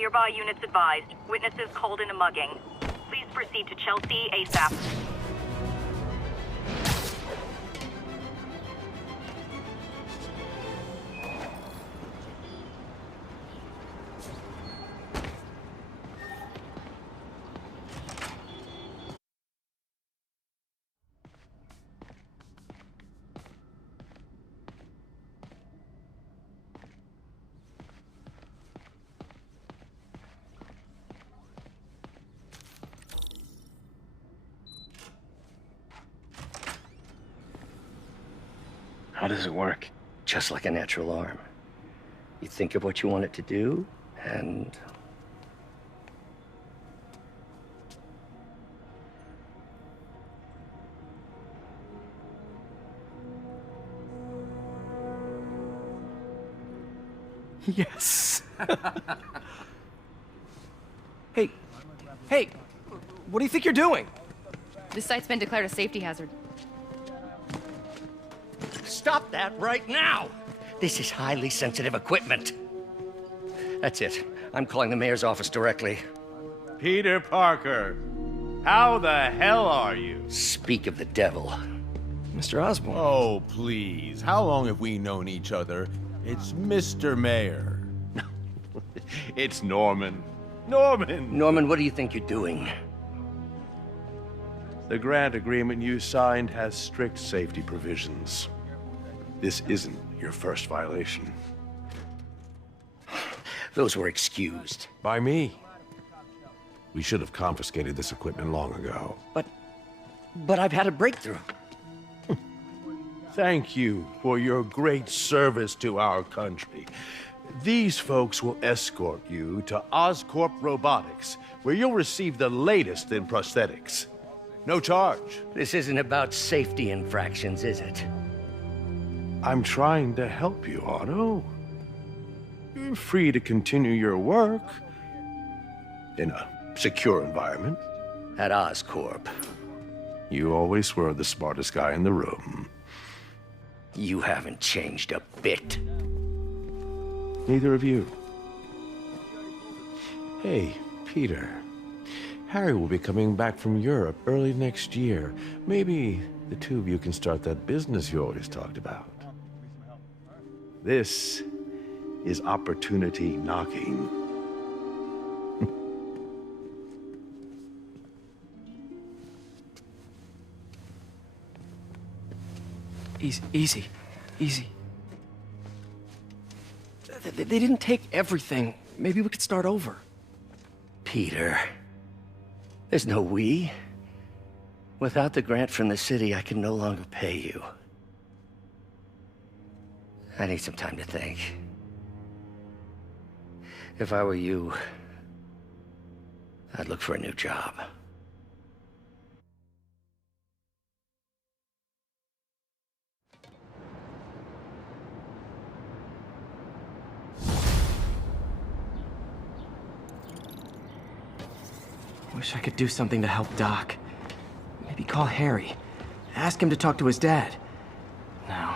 Nearby units advised. Witnesses called in a mugging. Please proceed to Chelsea ASAP. How does it work? Just like a natural arm. You think of what you want it to do, and... Yes. Hey, what do you think you're doing? This site's been declared a safety hazard. Stop that right now! This is highly sensitive equipment. That's it. I'm calling the mayor's office directly. Peter Parker, how the hell are you? Speak of the devil. Mr. Osborn. Oh, please. How long have we known each other? It's Mr. Mayor. It's Norman. Norman, what do you think you're doing? The grant agreement you signed has strict safety provisions. This isn't your first violation. Those were excused. By me. We should have confiscated this equipment long ago. But I've had a breakthrough. Thank you for your great service to our country. These folks will escort you to Oscorp Robotics, where you'll receive the latest in prosthetics. No charge. This isn't about safety infractions, is it? I'm trying to help you, Otto. You're free to continue your work in a secure environment. At Oscorp. You always were the smartest guy in the room. You haven't changed a bit. Neither of you. Hey, Peter. Harry will be coming back from Europe early next year. Maybe the two of you can start that business you always talked about. This is opportunity knocking. Easy. They didn't take everything. Maybe we could start over. Peter. There's no we. Without the grant from the city, I can no longer pay you. I need some time to think. If I were you, I'd look for a new job. Wish I could do something to help Doc. Maybe call Harry. Ask him to talk to his dad. No.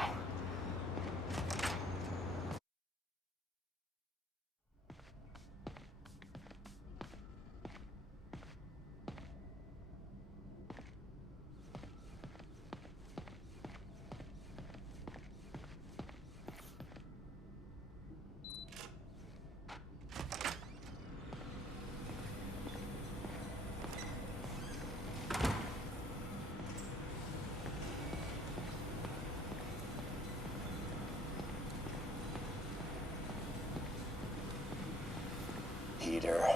Peter.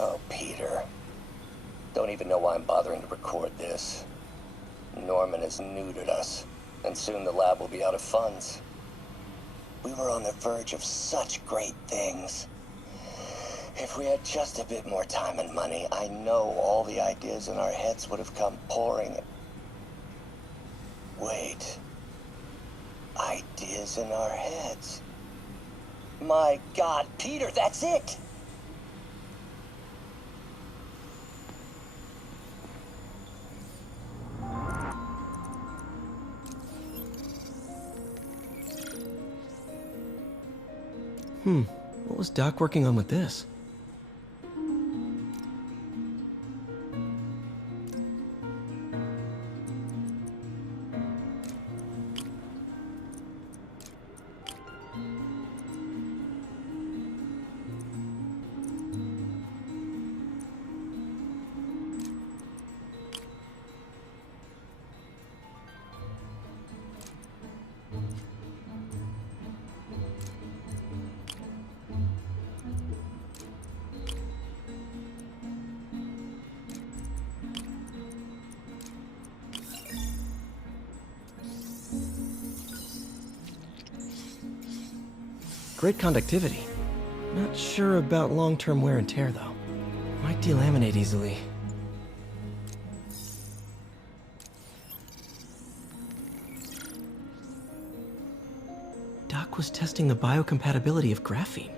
Oh, Peter. Don't even know why I'm bothering to record this. Norman has neutered us, and soon the lab will be out of funds. We were on the verge of such great things. If we had just a bit more time and money, I know all the ideas in our heads would have come pouring. Wait. Ideas in our heads. My God, Peter, that's it! What was Doc working on with this? Great conductivity. Not sure about long-term wear and tear, though. Might delaminate easily. Doc was testing the biocompatibility of graphene.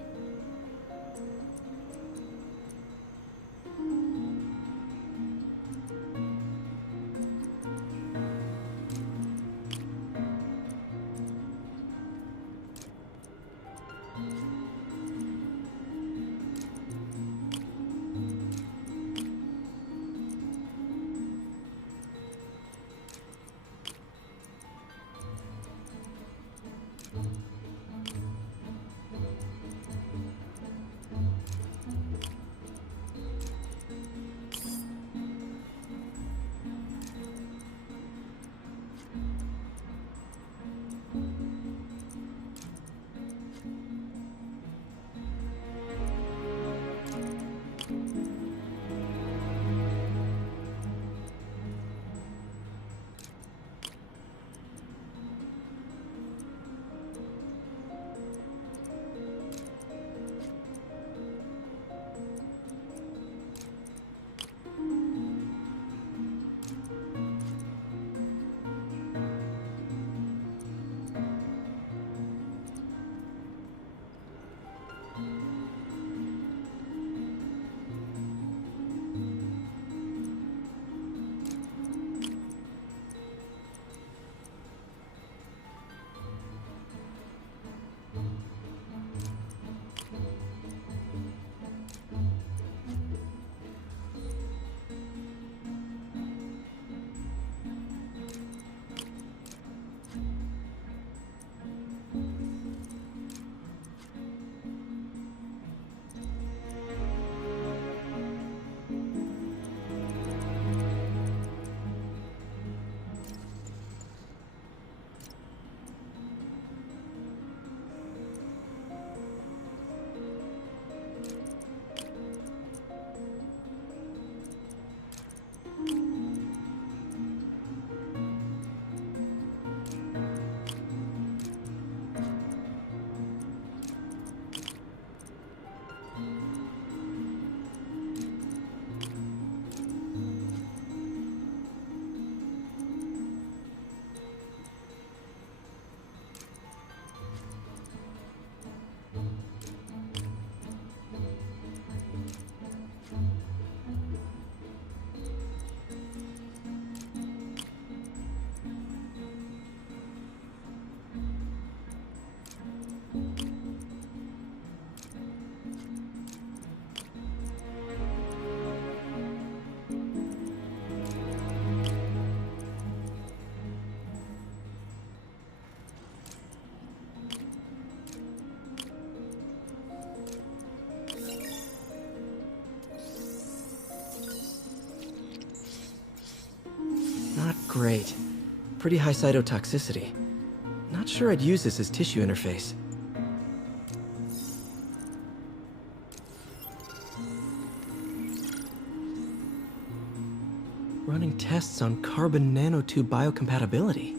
Great. Pretty high cytotoxicity. Not sure I'd use this as tissue interface. Running tests on carbon nanotube biocompatibility.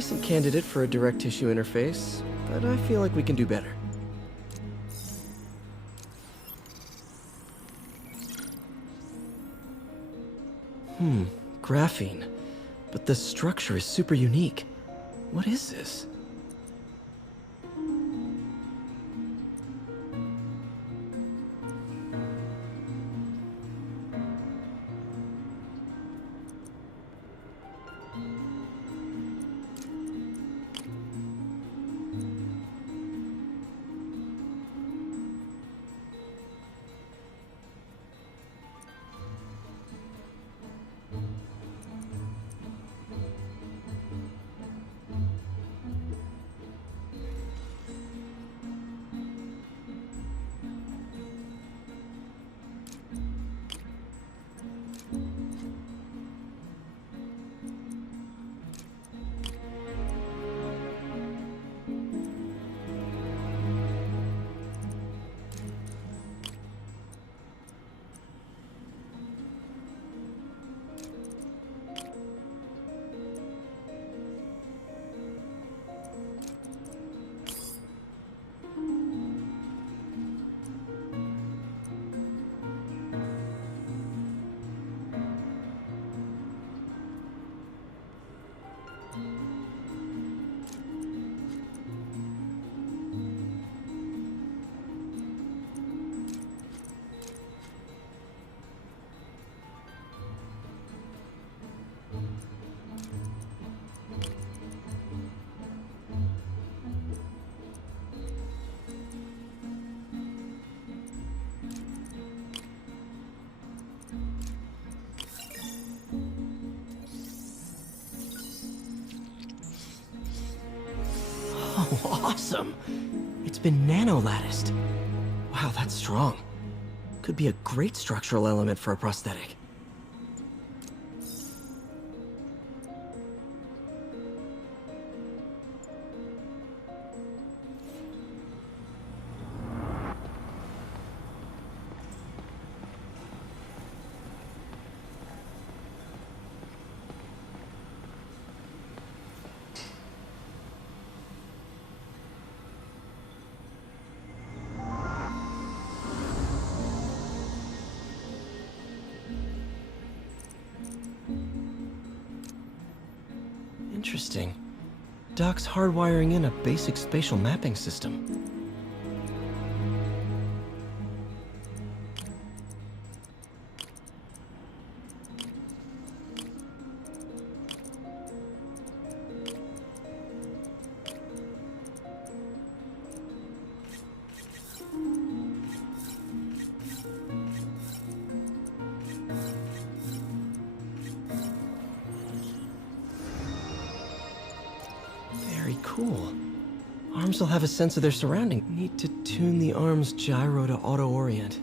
decent candidate for a direct tissue interface, but I feel like we can do better. Graphene. But the structure is super unique. What is this? Oh, awesome! It's been nano-latticed. Wow, that's strong. Could be a great structural element for a prosthetic. Interesting. Doc's hardwiring in a basic spatial mapping system. Cool. Arms will have a sense of their surroundings. Need to tune the arm's gyro to auto-orient.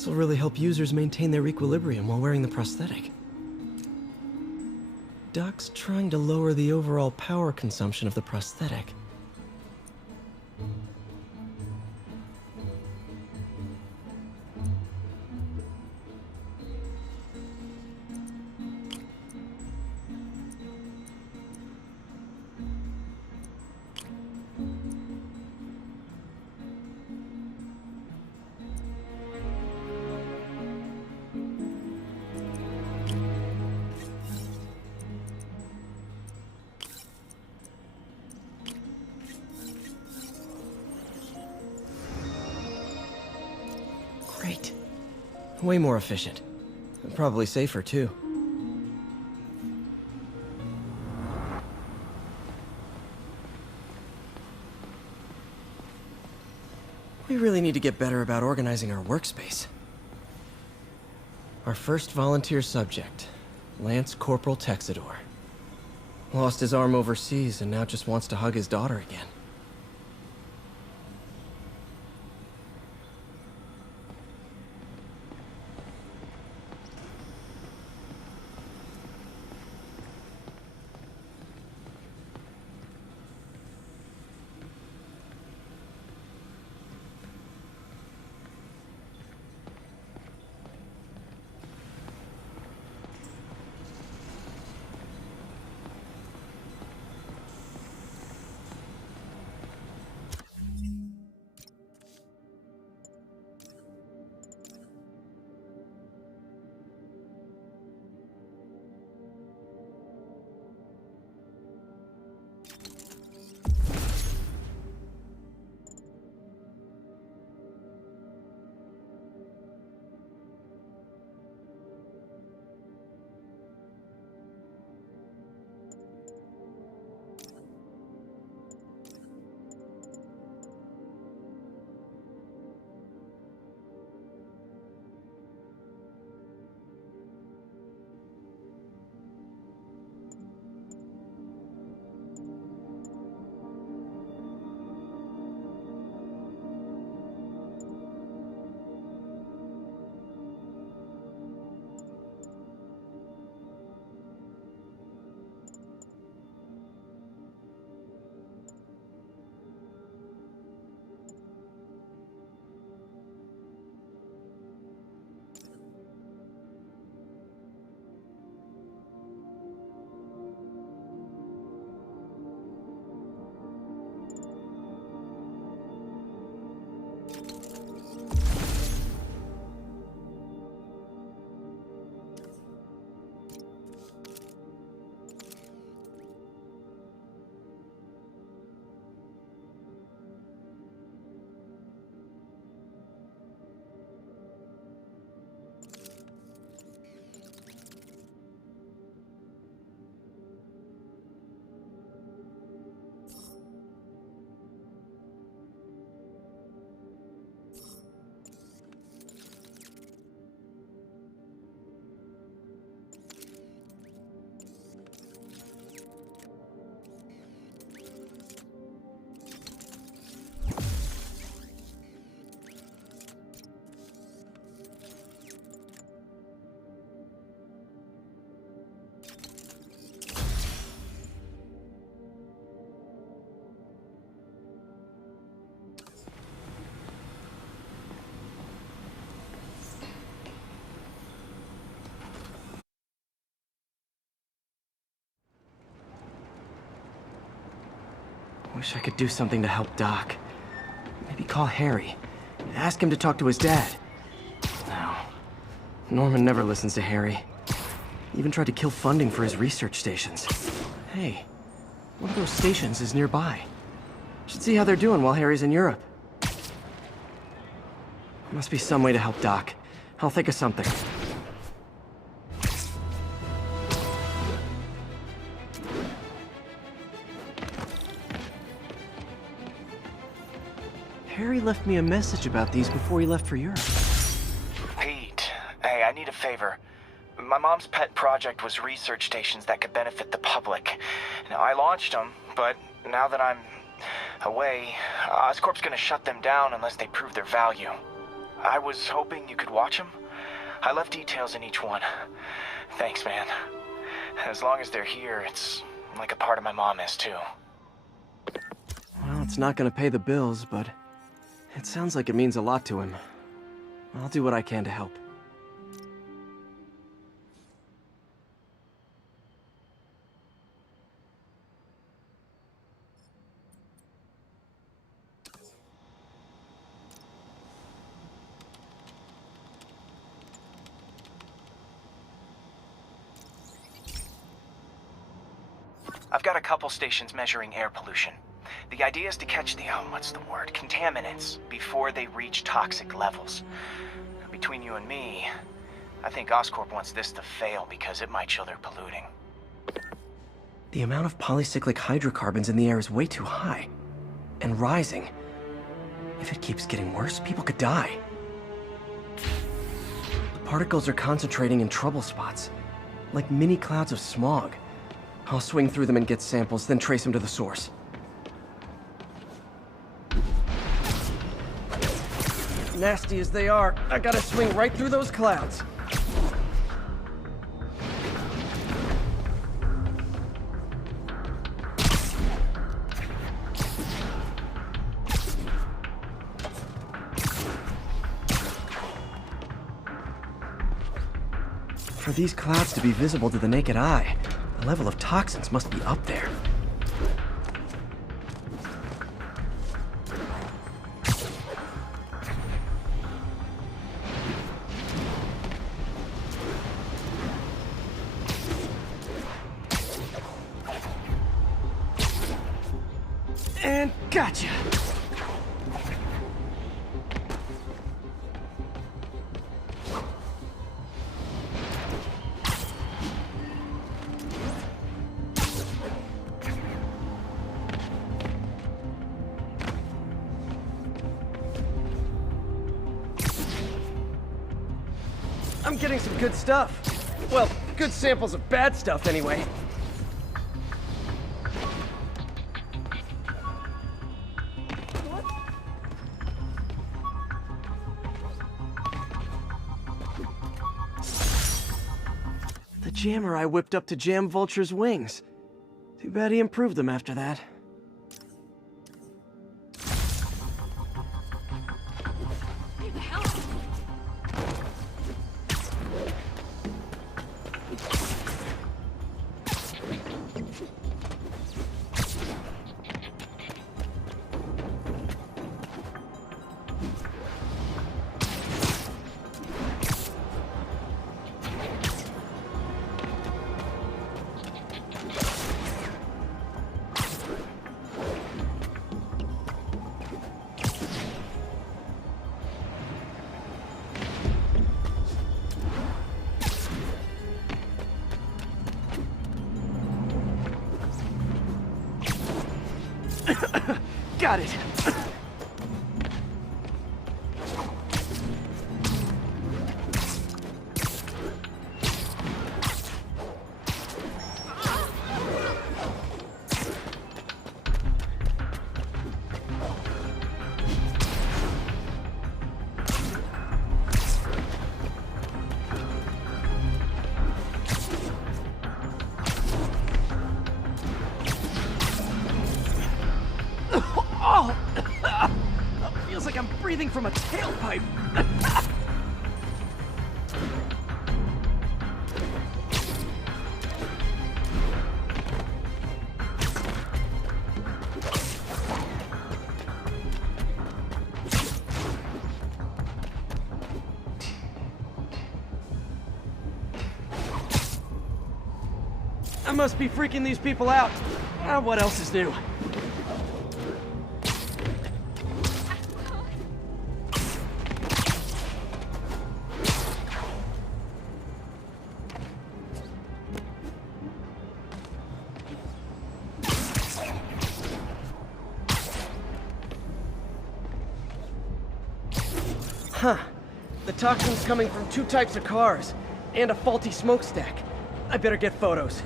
This'll really help users maintain their equilibrium while wearing the prosthetic. Doc's trying to lower the overall power consumption of the prosthetic. Great. Way more efficient. And probably safer, too. We really need to get better about organizing our workspace. Our first volunteer subject, Lance Corporal Texidor. Lost his arm overseas and now just wants to hug his daughter again. Wish I could do something to help Doc. Maybe call Harry. Ask him to talk to his dad. No. Norman never listens to Harry. He even tried to kill funding for his research stations. Hey, one of those stations is nearby. Should see how they're doing while Harry's in Europe. Must be some way to help Doc. I'll think of something. Harry left me a message about these before he left for Europe. Pete, hey, I need a favor. My mom's pet project was research stations that could benefit the public. Now, I launched them, but now that I'm away, Oscorp's gonna shut them down unless they prove their value. I was hoping you could watch them. I left details in each one. Thanks, man. As long as they're here, it's like a part of my mom is, too. Well, it's not gonna pay the bills, but it sounds like it means a lot to him. I'll do what I can to help. I've got a couple stations measuring air pollution. The idea is to catch the, contaminants before they reach toxic levels. Between you and me, I think Oscorp wants this to fail because it might show they're polluting. The amount of polycyclic hydrocarbons in the air is way too high. And rising. If it keeps getting worse, people could die. The particles are concentrating in trouble spots, like mini clouds of smog. I'll swing through them and get samples, then trace them to the source. Nasty as they are, I gotta swing right through those clouds. For these clouds to be visible to the naked eye, the level of toxins must be up there. And gotcha! I'm getting some good stuff. Well, good samples of bad stuff anyway. The jammer I whipped up to jam Vulture's wings. Too bad he improved them after that. Got it. Feels like I'm breathing from a tailpipe. I must be freaking these people out. What else is new? Huh. The toxin's coming from 2 types of cars, and a faulty smokestack. I better get photos.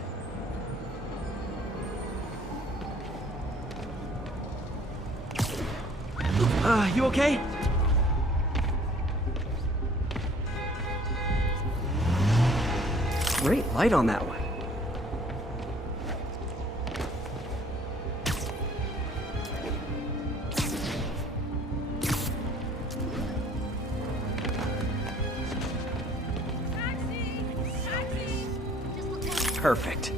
You okay? Great light on that one. Perfect.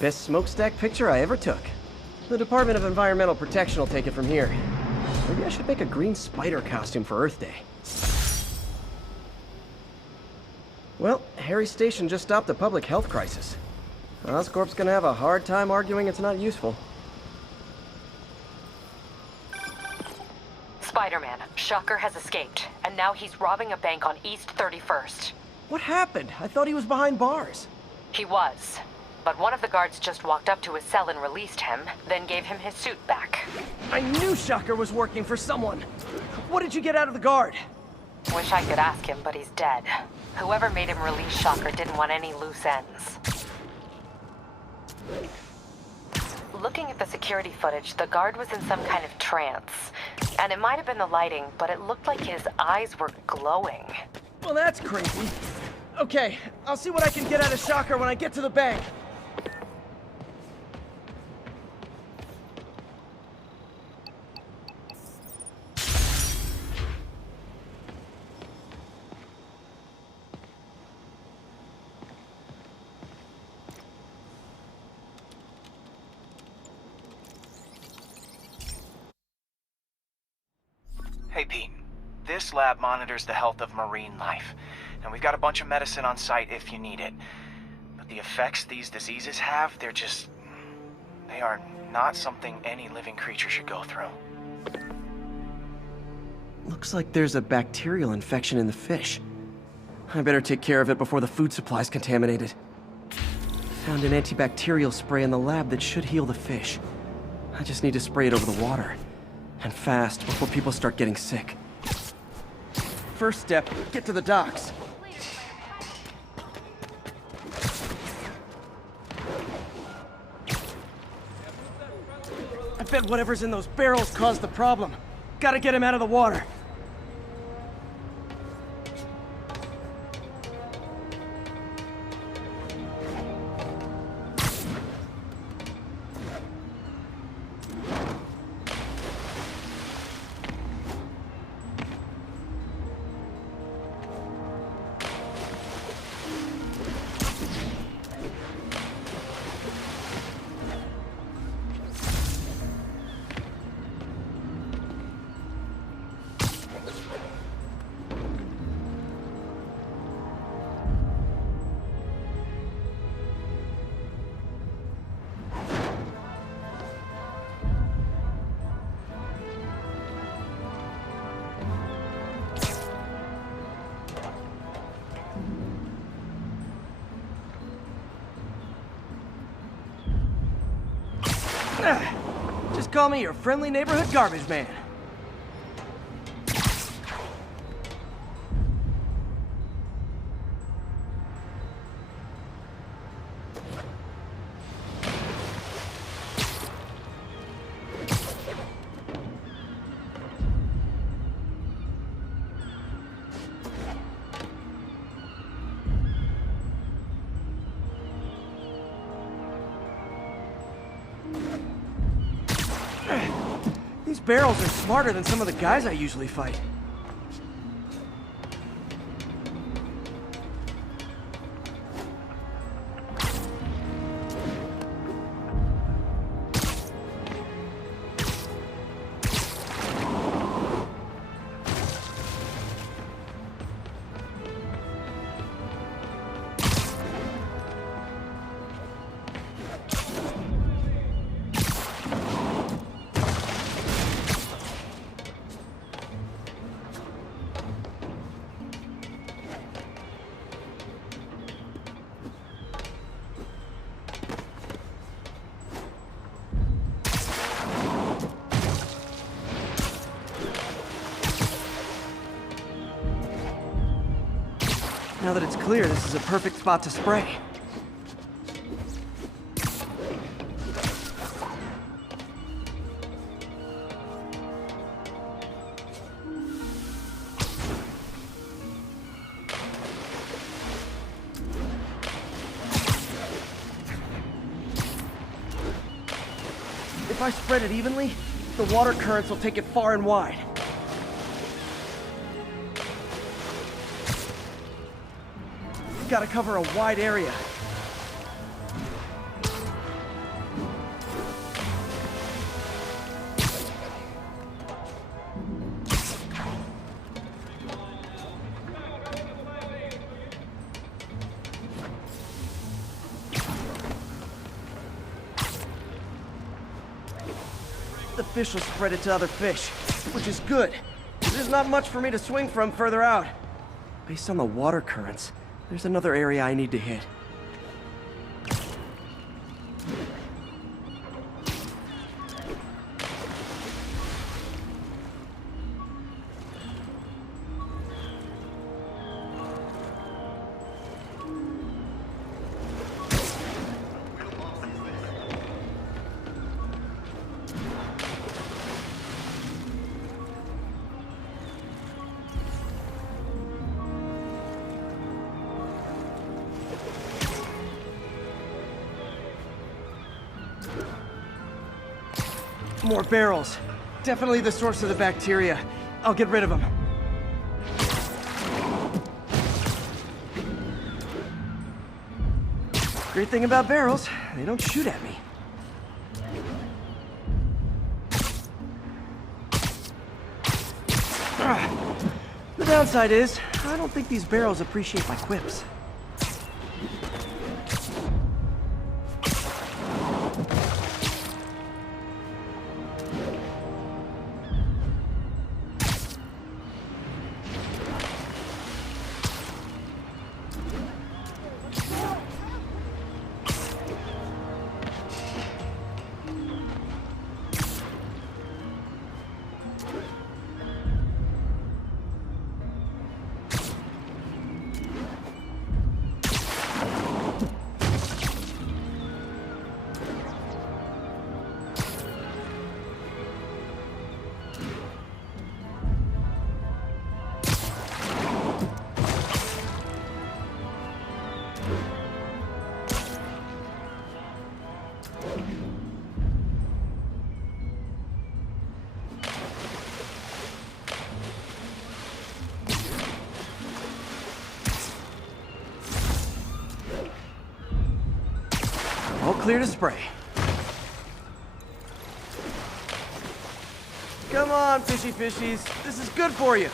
Best smokestack picture I ever took. The Department of Environmental Protection will take it from here. Maybe I should make a green spider costume for Earth Day. Well, Harry's station just stopped a public health crisis. Oscorp's gonna have a hard time arguing it's not useful. Spider-Man, Shocker has escaped, and now he's robbing a bank on East 31st. What happened? I thought he was behind bars. He was. But one of the guards just walked up to his cell and released him, then gave him his suit back. I knew Shocker was working for someone. What did you get out of the guard? Wish I could ask him, but he's dead. Whoever made him release Shocker didn't want any loose ends. Looking at the security footage, the guard was in some kind of trance. And it might have been the lighting, but it looked like his eyes were glowing. Well, that's crazy. Okay, I'll see what I can get out of Shocker when I get to the bank. Hey, Pete. This lab monitors the health of marine life, and we've got a bunch of medicine on site if you need it. But the effects these diseases have, they are not something any living creature should go through. Looks like there's a bacterial infection in the fish. I better take care of it before the food supply's contaminated. Found an antibacterial spray in the lab that should heal the fish. I just need to spray it over the water. And fast, before people start getting sick. First step, get to the docks. I bet whatever's in those barrels caused the problem. Gotta get him out of the water. Just call me your friendly neighborhood garbage man. These barrels are smarter than some of the guys I usually fight. Now that it's clear, this is a perfect spot to spray. If I spread it evenly, the water currents will take it far and wide. You've got to cover a wide area. The fish will spread it to other fish, which is good. There's not much for me to swing from further out. Based on the water currents, there's another area I need to hit. More barrels. Definitely the source of the bacteria. I'll get rid of them. Great thing about barrels, they don't shoot at me. The downside is, I don't think these barrels appreciate my quips. All clear to spray. Come on, fishy fishies. This is good for you.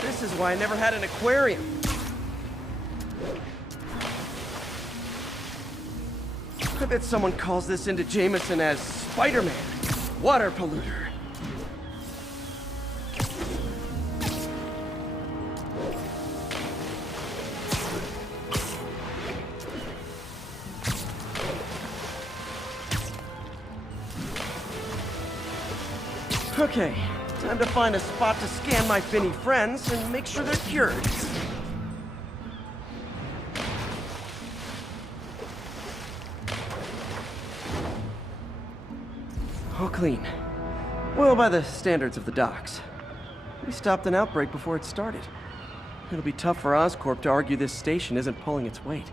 This is why I never had an aquarium. I bet someone calls this into Jameson as Spider-Man, water polluter. Okay, time to find a spot to scan my finny friends and make sure they're cured. All clean. Well, by the standards of the docks. We stopped an outbreak before it started. It'll be tough for Oscorp to argue this station isn't pulling its weight.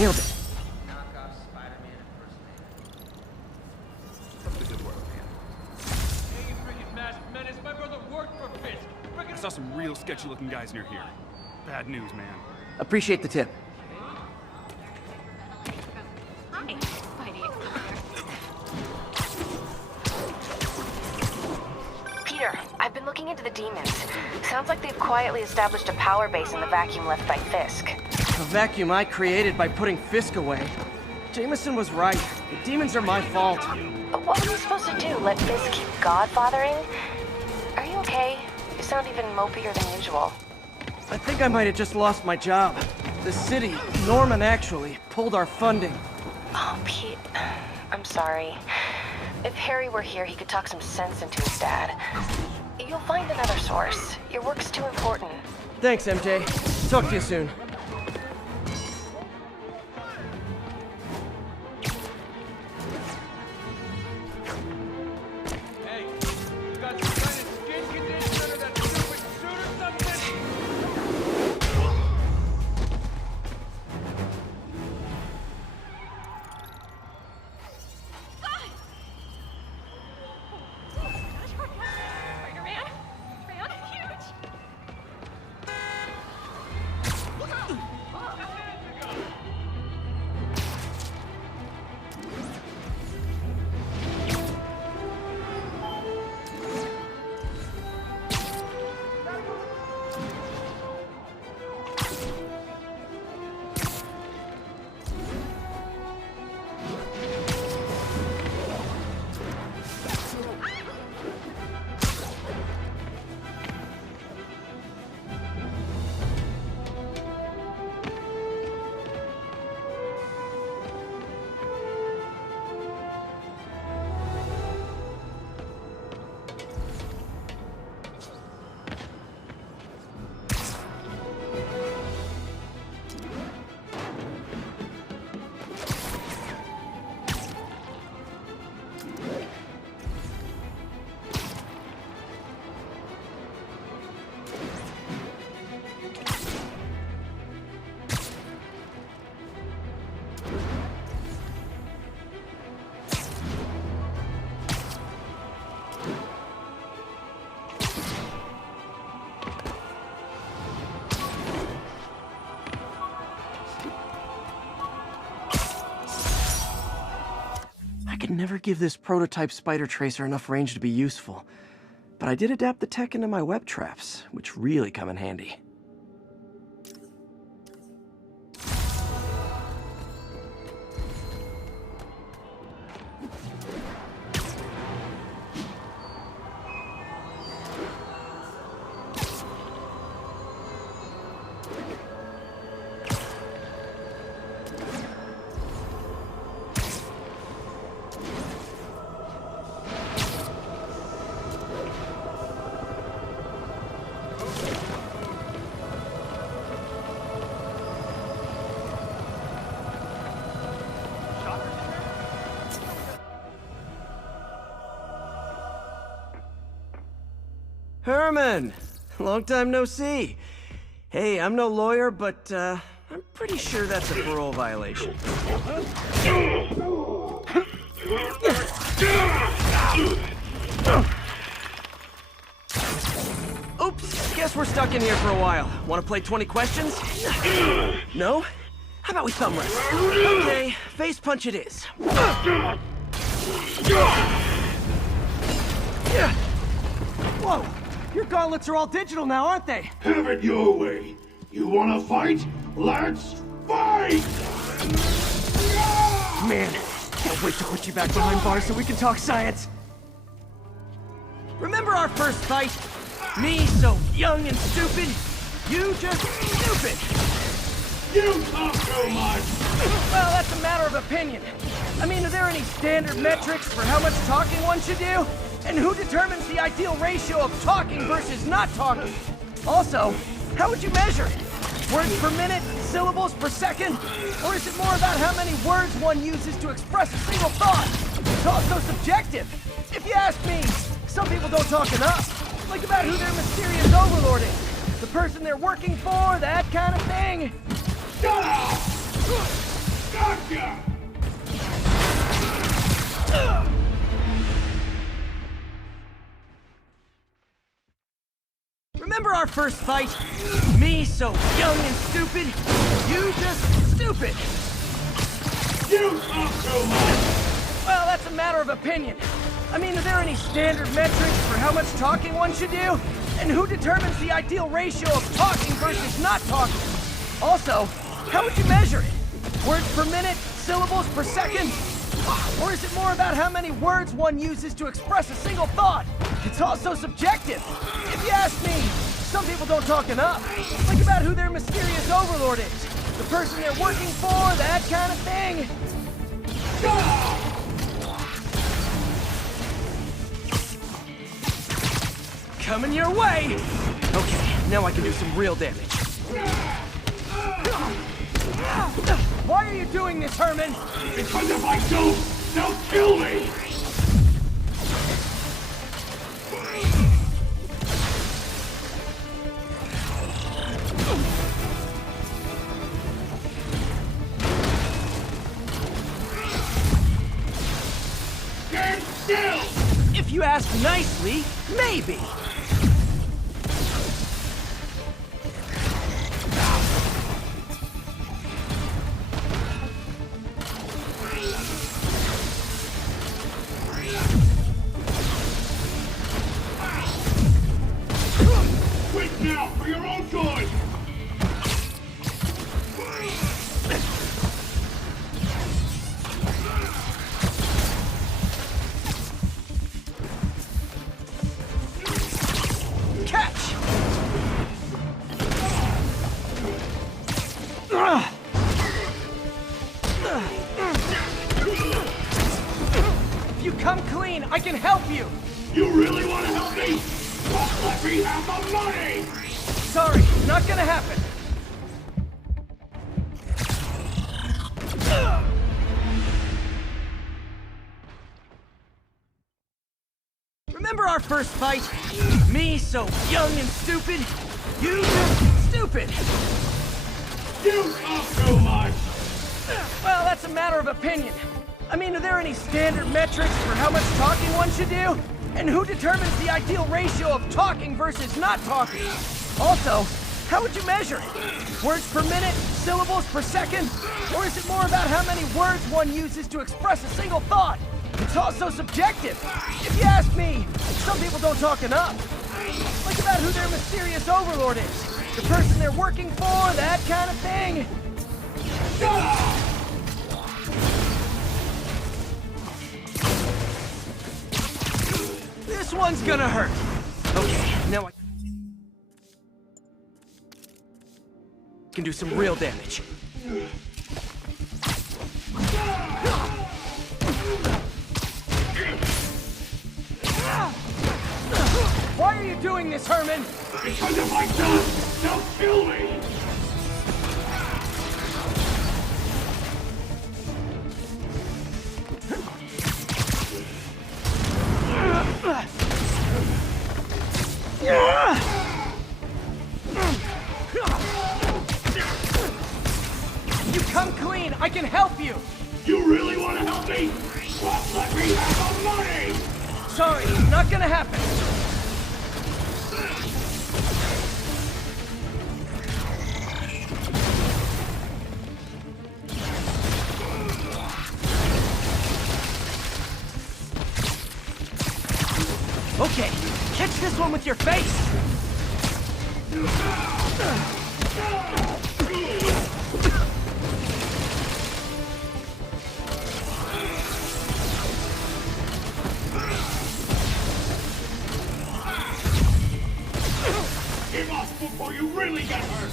nailed it. Knockoff Spider-Man impersonator. Keep up the good work, man. Hey, you freaking masked menace! My brother worked for Fisk! I saw some real sketchy-looking guys near here. Bad news, man. Appreciate the tip. Hi, Spidey. Peter, I've been looking into the demons. Sounds like they've quietly established a power base in the vacuum left by Fisk. A vacuum I created by putting Fisk away. Jameson was right. The demons are my fault. But what were you supposed to do? Let Fisk keep godfathering? Are you okay? You sound even mopier than usual. I think I might have just lost my job. The city, Norman actually, pulled our funding. Oh, Pete. I'm sorry. If Harry were here, he could talk some sense into his dad. You'll find another source. Your work's too important. Thanks, MJ. Talk to you soon. Hey, you got some kind of skin condition under that stupid suit or something? Spider-Man? Man, huge! I could never give this prototype spider tracer enough range to be useful, but I did adapt the tech into my web traps, which really come in handy. Herman! Long time no see. Hey, I'm no lawyer, but I'm pretty sure that's a parole violation. Oops, guess we're stuck in here for a while. Want to play 20 questions? No? How about we thumb wrestle? Okay, face punch it is. Whoa! Your gauntlets are all digital now, aren't they? Have it your way. You wanna fight? Let's fight! Man, can't wait to put you back behind bars so we can talk science. Remember our first fight? Me so young and stupid, you just stupid. You talk too much! Well, that's a matter of opinion. I mean, are there any standard metrics for how much talking one should do? And who determines the ideal ratio of talking versus not talking? Also, how would you measure it? Words per minute? Syllables per second? Or is it more about how many words one uses to express a single thought? It's also subjective. If you ask me, some people don't talk enough. Like about who their mysterious overlord is. The person they're working for, that kind of thing. Shut up! Gotcha! Remember our first fight? Me so young and stupid, you just stupid. You talk too much! Well, that's a matter of opinion. I mean, are there any standard metrics for how much talking one should do? And who determines the ideal ratio of talking versus not talking? Also, how would you measure it? Words per minute? Syllables per second? Or is it more about how many words one uses to express a single thought? It's also subjective. If you ask me, some people don't talk enough. Think about who their mysterious overlord is. The person they're working for, that kind of thing. Coming your way! Okay, now I can do some real damage. Why are you doing this, Herman? Because if I don't, they'll kill me! Stand still! If you ask nicely, maybe. Quit now, for your own good! Catch! If you come clean, I can help you! You really want to help me? Don't let me have the money! Sorry, not gonna happen. Remember our first fight? Me so young and stupid, you just stupid. You talk too much! Well, that's a matter of opinion. I mean, are there any standard metrics for how much talking one should do? And who determines the ideal ratio of talking versus not talking? Also, how would you measure it? Words per minute? Syllables per second? Or is it more about how many words one uses to express a single thought? It's also subjective. If you ask me, some people don't talk enough. Think about who their mysterious overlord is. The person they're working for, that kind of thing. This one's gonna hurt. Okay, now I can do some real damage. Why are you doing this, Herman? Because if I don't, they'll kill me! You come clean, I can help you! You really want to help me? Well, let me have the money! Sorry, not gonna happen. Okay, catch this one with your face! Give up before you really get hurt!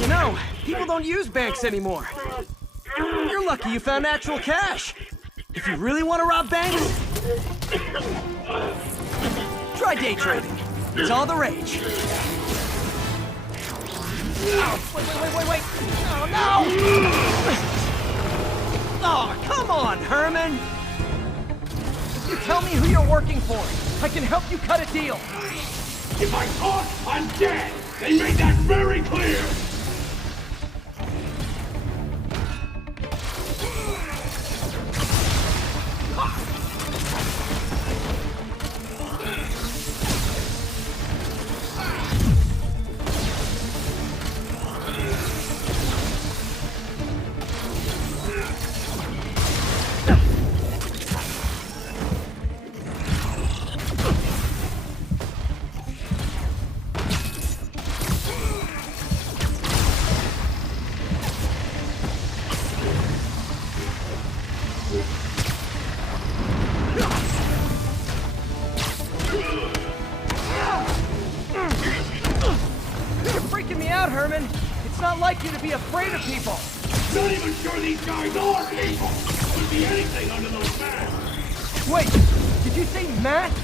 You know, people don't use banks anymore. You're lucky you found actual cash. If you really want to rob banks, try day trading. It's all the rage. Wait. Oh, no! Oh, come on, Herman! You tell me who you're working for. I can help you cut a deal. If I talk, I'm dead! They made that very clear! Herman. It's not like you to be afraid of people. Not even sure these guys are people. Could be anything under those masks. Wait, did you say masks?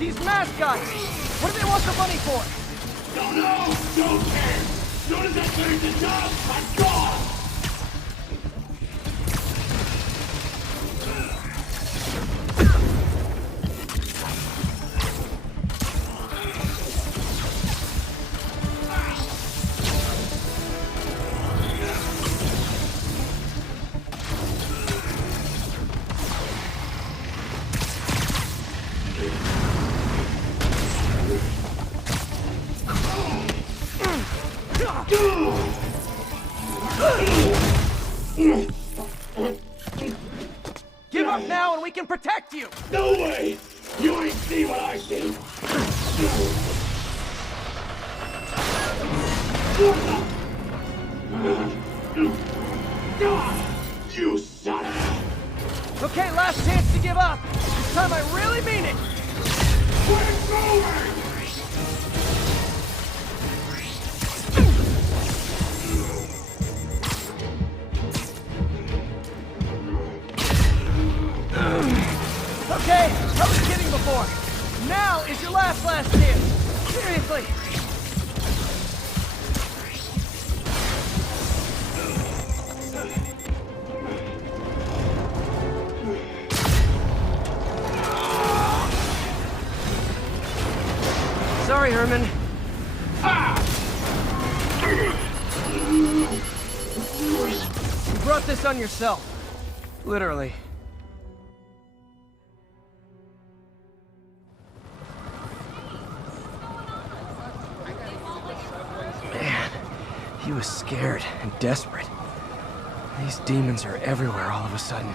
These mask guys, what do they want the money for? Don't know, don't care. As soon as I finish the job, I'm gone! Give up now and we can protect you! No way! You ain't see what I see! You son of a... Okay, last chance to give up! This time I really mean it! We're going! Okay, I was kidding before. Now is your last chance. Seriously. Sorry, Herman. You brought this on yourself. Literally. He was scared and desperate. These demons are everywhere all of a sudden.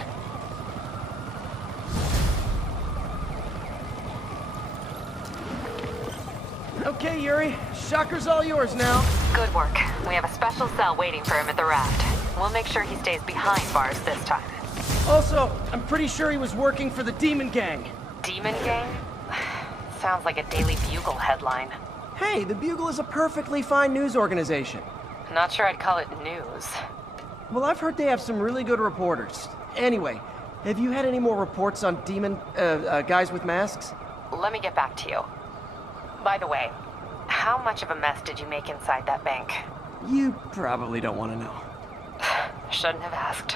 Okay, Yuri. Shocker's all yours now. Good work. We have a special cell waiting for him at the raft. We'll make sure he stays behind bars this time. Also, I'm pretty sure he was working for the Demon Gang. Demon Gang? Sounds like a Daily Bugle headline. Hey, the Bugle is a perfectly fine news organization. Not sure I'd call it news. Well, I've heard they have some really good reporters. Anyway, have you had any more reports on demon, guys with masks? Let me get back to you. By the way, how much of a mess did you make inside that bank? You probably don't want to know. Shouldn't have asked.